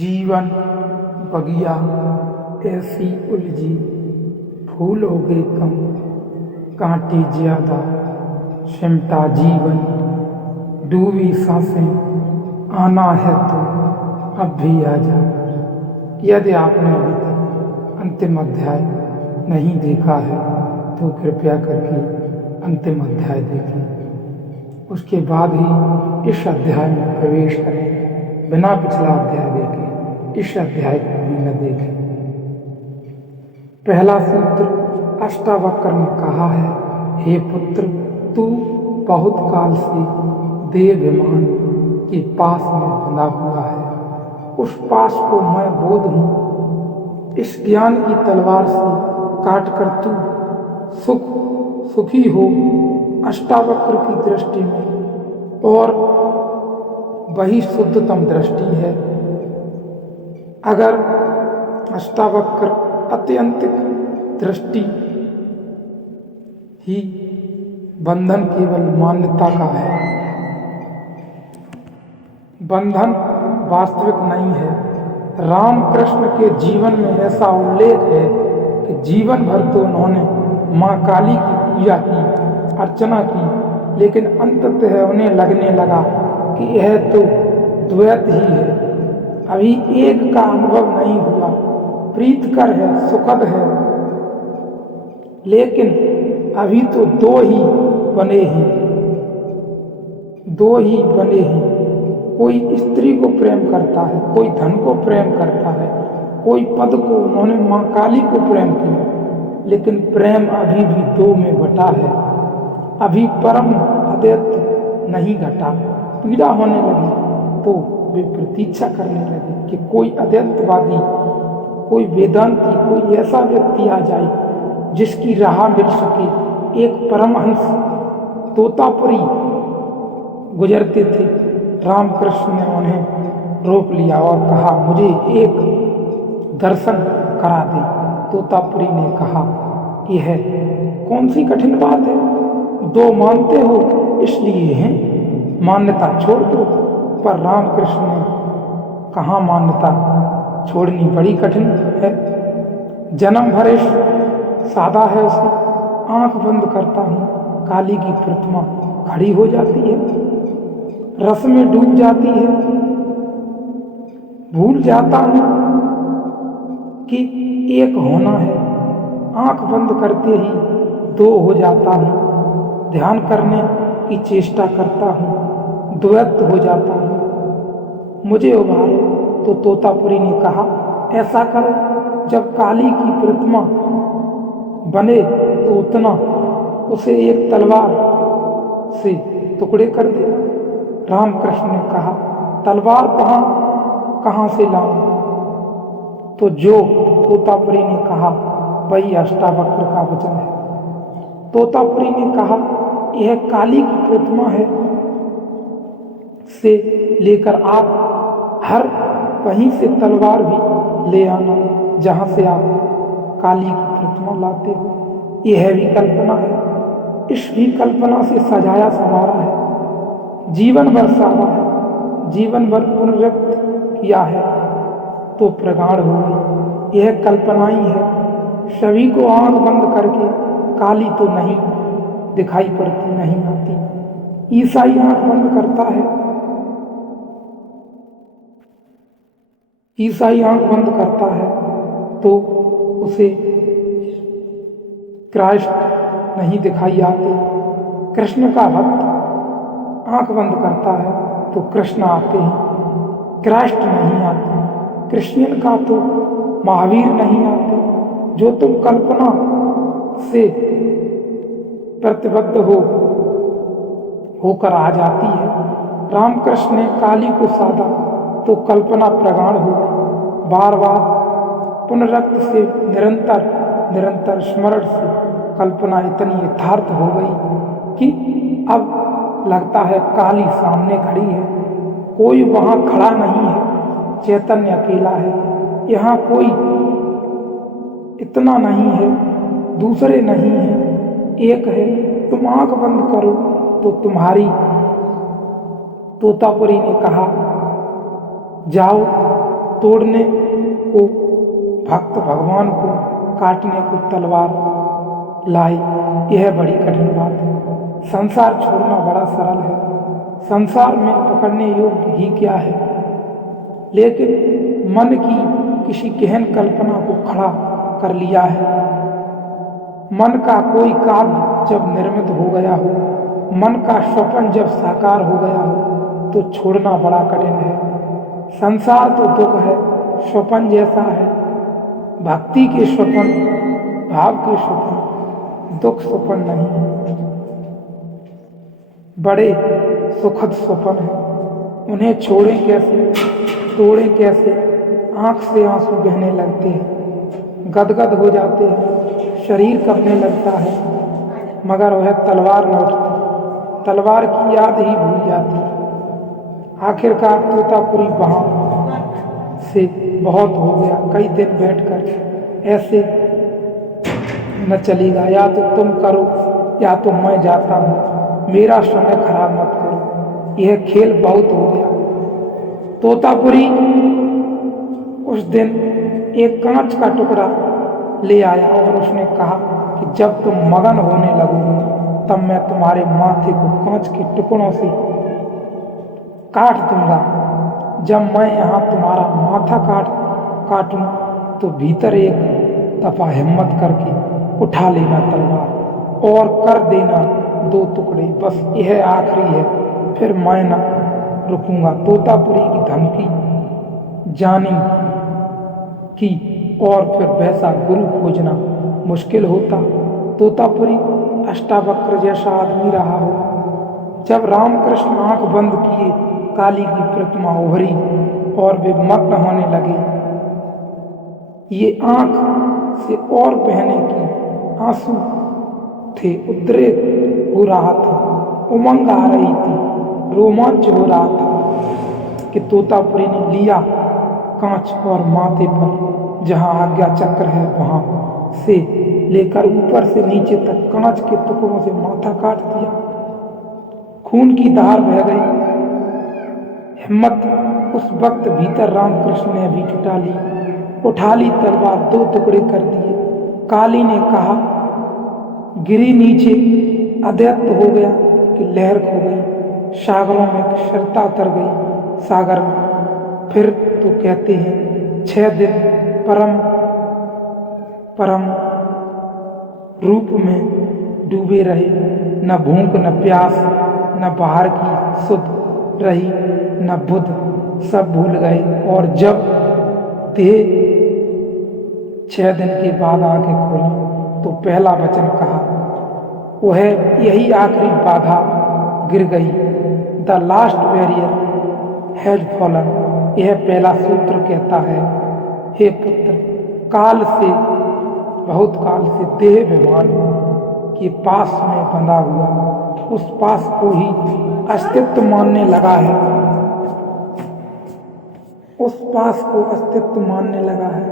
जीवन बगिया ऐसी उलझी, फूल हो गए कम, कांटे ज्यादा, सिमटा जीवन, डूबी सांसें, आना है तो अब भी आ जा। यदि आपने अभी तक अंतिम अध्याय नहीं देखा है तो कृपया करके अंतिम अध्याय देखें, उसके बाद ही इस अध्याय में प्रवेश करें। बिना पिछला अध्याय देखे इस अध्याय को भी न देखें। पहला सूत्र अष्टावक्र ने कहा है, हे पुत्र, तू बहुत काल से देवाभिमान के पास में बंधा हुआ है। उस पास को मैं बोध हूँ। इस ज्ञान की तलवार से काट कर तू सुखी हो। अष्टावक्र की दृष्टि में और वही शुद्धतम दृष्टि है। अगर अष्टावक्र अत्यंतिक दृष्टि ही बंधन केवल मान्यता का है, बंधन वास्तविक नहीं है। रामकृष्ण के जीवन में ऐसा उल्लेख है कि जीवन भर तो उन्होंने माँ काली की पूजा की, अर्चना की, लेकिन अंततः उन्हें लगने लगा कि यह तो द्वैत ही है, अभी एक का अनुभव नहीं हुआ। प्रीतकर है, सुखद है, लेकिन अभी तो दो ही बने हैं। कोई स्त्री को प्रेम करता है, कोई धन को प्रेम करता है, कोई पद को। उन्होंने माँ काली को प्रेम किया, लेकिन प्रेम अभी भी दो में बटा है। अभी परम अद्वैत नहीं घटा। पीड़ा होने लगी तो वे प्रतीक्षा करने लगे कि कोई अद्वैतवादी, कोई वेदांती, कोई ऐसा व्यक्ति आ जाए जिसकी राह मिल सके। एक परमहंस तोतापुरी गुजरते थे। रामकृष्ण ने उन्हें रोक लिया और कहा, मुझे एक दर्शन करा दे। तोतापुरी ने कहा, यह कौन सी कठिन बात है? दो मानते हो इसलिए हैं, मान्यता छोड़ दो। पर रामकृष्ण ने कहा, मान्यता छोड़नी बड़ी कठिन है। जन्म भर सादा है उसे। आंख बंद करता हूँ, काली की प्रतिमा खड़ी हो जाती है, रस में डूब जाती है। भूल जाता हूँ कि एक होना है। आंख बंद करते ही दो हो जाता हूँ। ध्यान करने की चेष्टा करता हूँ, द्वैत हो जाता हूँ। मुझे उभारो। तो तोतापुरी ने कहा, ऐसा करो, जब काली की प्रतिमा बने तो उतना उसे एक तलवार से टुकड़े कर देना। रामकृष्ण ने कहा, तलवार कहाँ से लाऊं? तो जो तोतापुरी ने कहा वही अष्टावक्र का वचन है। तोतापुरी ने कहा, यह काली की प्रतिमा है से लेकर आप हर वहीं से तलवार भी ले आना जहां से आप काली की प्रतिमा लाते हो। यह भी कल्पना है। इस भी कल्पना से सजाया संवारा है। जीवन भर साधा है, जीवन भर पुनरुक्त किया है तो प्रगाढ़ हो गई। यह कल्पना ही है। सभी को आंख बंद करके काली तो नहीं दिखाई पड़ती, नहीं आती। ईसाई आंख बंद करता है, ईसाई आंख बंद करता है तो उसे क्राइस्ट नहीं दिखाई आते। कृष्ण का भक्त आंख बंद करता है तो कृष्ण आते हैं, क्राइस्ट नहीं आते। क्रिश्चियन का तो महावीर नहीं आते। जो तुम कल्पना से प्रतिबद्ध होकर आ जाती है। रामकृष्ण ने काली को साधा तो कल्पना प्रगाढ़ हो गई। बार बार पुनरुक्त से निरंतर स्मरण से कल्पना इतनी यथार्थ हो गई कि अब लगता है काली सामने खड़ी है। कोई वहां खड़ा नहीं है, चैतन्य अकेला है। यहाँ कोई इतना नहीं है, दूसरे नहीं है, एक है। तुम आंख बंद करो तो तुम्हारी। तोतापुरी ने कहा, जाओ तोड़ने को भक्त भगवान को काटने को तलवार लाई, यह बड़ी कठिन बात है। संसार छोड़ना बड़ा सरल है, संसार में पकड़ने योग्य ही क्या है, लेकिन मन की किसी गहन कल्पना को खड़ा कर लिया है। मन का कोई काव्य जब निर्मित हो गया हो, मन का स्वप्न जब साकार हो गया हो, तो छोड़ना बड़ा कठिन है। संसार तो दुख है, स्वप्न जैसा है। भक्ति के स्वप्न, भाव के स्वप्न दुख स्वप्न नहीं है, बड़े सुखद स्वप्न है। उन्हें छोड़ें कैसे, तोड़ें कैसे? आंख से आंसू बहने लगते हैं, गदगद हो जाते हैं, शरीर कांपने लगता है, मगर वह तलवार न उठती, तलवार की याद ही भूल जाती। आखिरकार तोतापुरी वहाँ से बहुत हो गया, कई दिन बैठकर ऐसे न चलेगा, या तो तुम करो या तो मैं जाता हूँ, मेरा समय खराब मत करो, यह खेल बहुत हो गया। तोतापुरी उस दिन एक कांच का टुकड़ा ले आया और उसने कहा कि जब तुम मगन होने लगोगे तब मैं तुम्हारे माथे को कांच के टुकड़ों से काट दूंगा। जब मैं यहाँ तुम्हारा माथा काटूं तो भीतर एक दफा हिम्मत करके उठा लेना तलवार और कर देना 2 टुकड़े, बस यह आखिरी है, फिर मैं न रुकूंगा। तोतापुरी की धमकी जानी की और फिर वैसा गुरु खोजना मुश्किल होता। तोतापुरी अष्टावक्र जैसा आदमी रहा हो। जब रामकृष्ण आंख बंद किए, काली की प्रतिमा उभरी और वे मग्न होने लगे। ये आंख से और बहने की आंसू थे, उद्रेक हो रहा था, उमंग आ रही थी, रोमांच हो रहा था कि तोतापुरी ने लिया कांच और माथे पर जहां आज्ञा चक्र है वहां से लेकर ऊपर से नीचे तक कांच के टुकड़ों से माथा काट दिया। खून की धार बह गई। हिम्मत उस वक्त भीतर रामकृष्ण ने भी उठा ली तलवार, 2 टुकड़े कर दिए। काली ने कहा, गिरी नीचे, अद्वैत हो गया कि लहर खो गई, सागरों में क्षरता उतर गई सागर में। फिर तो कहते हैं 6 दिन परम रूप में डूबे रहे, न भूख न प्यास, न बाहर की सुध रही, न बुध, सब भूल गए। और जब देह 6 दिन के बाद आंखें खोली तो पहला वचन कहा, वह यही आखिरी बाधा गिर गई। The last barrier has fallen. यह पहला सूत्र कहता है, हे पुत्र, काल से, बहुत काल से देह विमान के पास में बंधा हुआ उस पास को ही अस्तित्व मानने लगा है, उस पास को अस्तित्व मानने लगा है।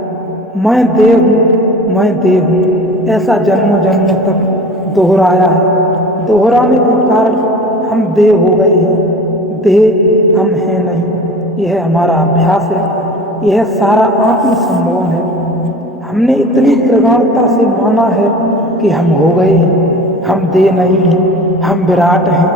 मैं देह हूँ, मैं देह हूँ, ऐसा जन्मों जन्मों तक दोहराया है। दोहराने के कारण हम देह हो गए हैं, देह हम हैं नहीं। यह हमारा अभ्यास है, यह सारा आत्मसंभव है। हमने इतनी प्रगाढ़ता से माना है कि हम हो गए हैं, हम देह नहीं हैं, हम विराट हैं,